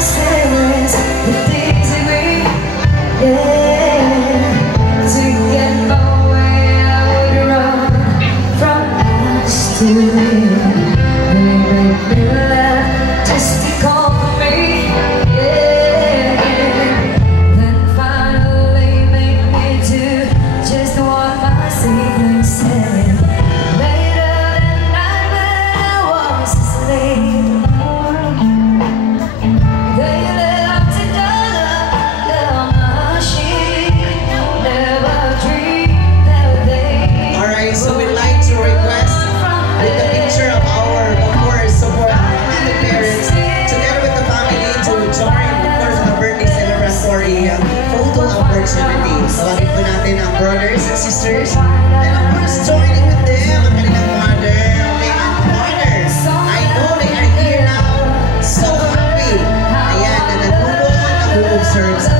says the things that we, yeah. To get my way, I would run from us to live. They make me laugh just to call me, yeah. Then finally make me do just what my Savior said. Later that night when I was asleep, they left it under my sheet. Never dreamed that they. Alright, so we'd like to request with the picture of our, of course, support and the parents, together with the family, to join, of course, the birthday celebratory photo opportunity. Tawagin po natin ang brothers and sisters, and of course, joining with them, ang kanilang mother, okay, and fathers. I know they are here now, so happy. Ayan, na nagbubuhan ang observe sa